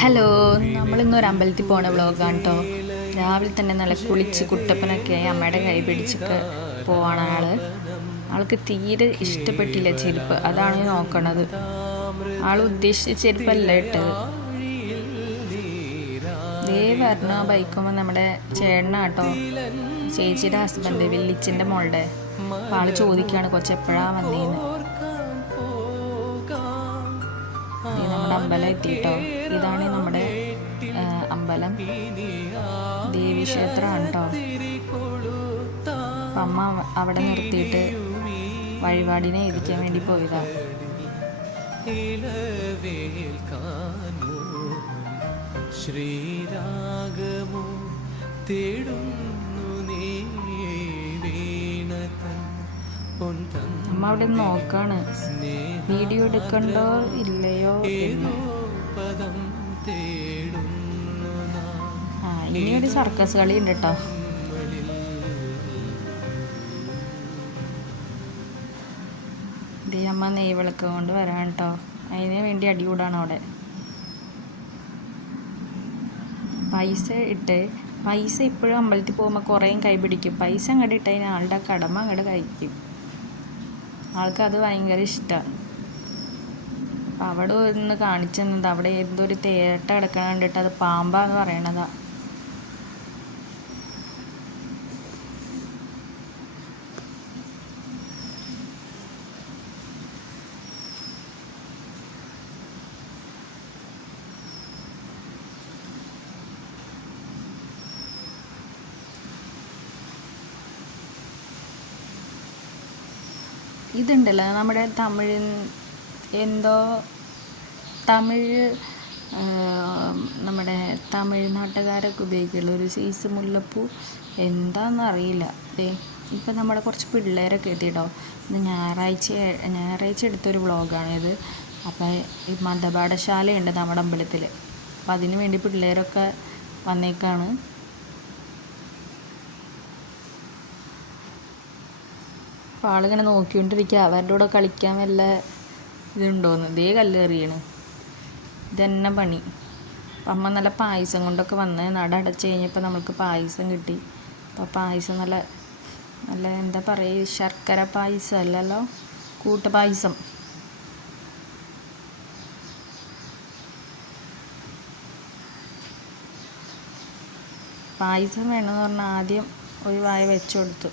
Hello, നമ്മളിന്നൊരു അമ്പലത്തിൽ പോണ വ്ളോഗാണ് കേട്ടോ. രാവിലെ തന്നെ നല്ല കുളിച്ച് കുട്ടപ്പനൊക്കെ അമ്മയുടെ കൈ പിടിച്ചൊക്കെ പോവാണ് ആൾക്ക് തീരെ ഇഷ്ടപ്പെട്ടില്ല ചെരുപ്പ്. അതാണ് നോക്കണത്. ആൾ ഉദ്ദേശിച്ച ചെരുപ്പല്ല ഇട്ടത്. ദേ വരണ ബൈക്കുമ്പോൾ നമ്മുടെ ചേട്ടനാട്ടോ, ചേച്ചിയുടെ ഹസ്ബൻഡ്, വെല്ലിച്ചൻ്റെ മോളുടെ. അപ്പോൾ ആൾ ചോദിക്കുകയാണ് കൊച്ചെപ്പോഴാണ് വന്നേന്ന്. നമ്മുടെ അമ്പലം എത്തിയിട്ടോ. ഇതാണ് നമ്മുടെ അമ്പലം, ദേവീക്ഷേത്രമാണ് കേട്ടോ. അപ്പം അമ്മ അവിടെ നിർത്തിയിട്ട് വഴിപാടിനെ എഴുതിക്കാൻ വേണ്ടി പോയതാ. ശ്രീരാഗമോ തേടുന്നു നീ വീണതൻ. അമ്മ അവിടെ നോക്കാണ്, വീഡിയോ എടുക്കണ്ടോ ഇല്ലയോ എന്ന്. ഇനിയൊരു സർക്കസ് കളി ഉണ്ട് കേട്ടോ. ഇതേ അമ്മ നെയ്വിളക്ക് കൊണ്ട് വരാൻ കേട്ടോ. അതിന് വേണ്ടി അടികൂടാണ് അവിടെ. പൈസ ഇപ്പോഴും അമ്പലത്തിൽ പോകുമ്പോൾ കുറേ കൈ പിടിക്കും. പൈസ അങ്ങോട്ട് ഇട്ടതിന് ആളുടെ കടമ അങ്ങോട്ട് കഴിക്കും. ആൾക്കത് ഭയങ്കര ഇഷ്ടമാണ്. അപ്പം അവിടെ ഒന്ന് കാണിച്ചു തന്നത്, അവിടെ എന്തോ ഒരു തേട്ട കിടക്കണ കണ്ടിട്ട് അത് പാമ്പാന്ന് പറയണതാ. ഇതുണ്ടല്ലോ നമ്മുടെ തമിഴ് നമ്മുടെ തമിഴ്നാട്ടുകാരൊക്കെ ഉപയോഗിക്കുള്ള ഒരു സൈസ് മുല്ലപ്പൂ, എന്താണെന്നറിയില്ല. ഇപ്പം നമ്മുടെ കുറച്ച് പിള്ളേരൊക്കെ എത്തിയിട്ടോ. ഇത് ഞായറാഴ്ച എടുത്തൊരു വ്ളോഗാണിത്. അപ്പോൾ ഈ മതപാഠശാലയുണ്ട് നമ്മുടെ അമ്പലത്തിൽ. അപ്പം അതിന് വേണ്ടി പിള്ളേരൊക്കെ വന്നേക്കാണ്. അപ്പോൾ ആളിങ്ങനെ നോക്കിക്കൊണ്ടിരിക്കുക, അവരുടെ കൂടെ കളിക്കാൻ വല്ല ഇതുണ്ടോയെന്ന്. ഇതേ കല്ല് എറിയണ്. ഇതന്നെ പണി. അപ്പം അമ്മ നല്ല പായസം കൊണ്ടൊക്കെ വന്ന് നട അടച്ച് കഴിഞ്ഞപ്പോൾ നമ്മൾക്ക് പായസം കിട്ടി. അപ്പോൾ പായസം നല്ല എന്താ പറയുക, ശർക്കര പായസം അല്ലല്ലോ, കൂട്ടുപായസം. പായസം വേണമെന്ന് പറഞ്ഞാൽ ആദ്യം ഒരു വായ വെച്ചു കൊടുത്തു.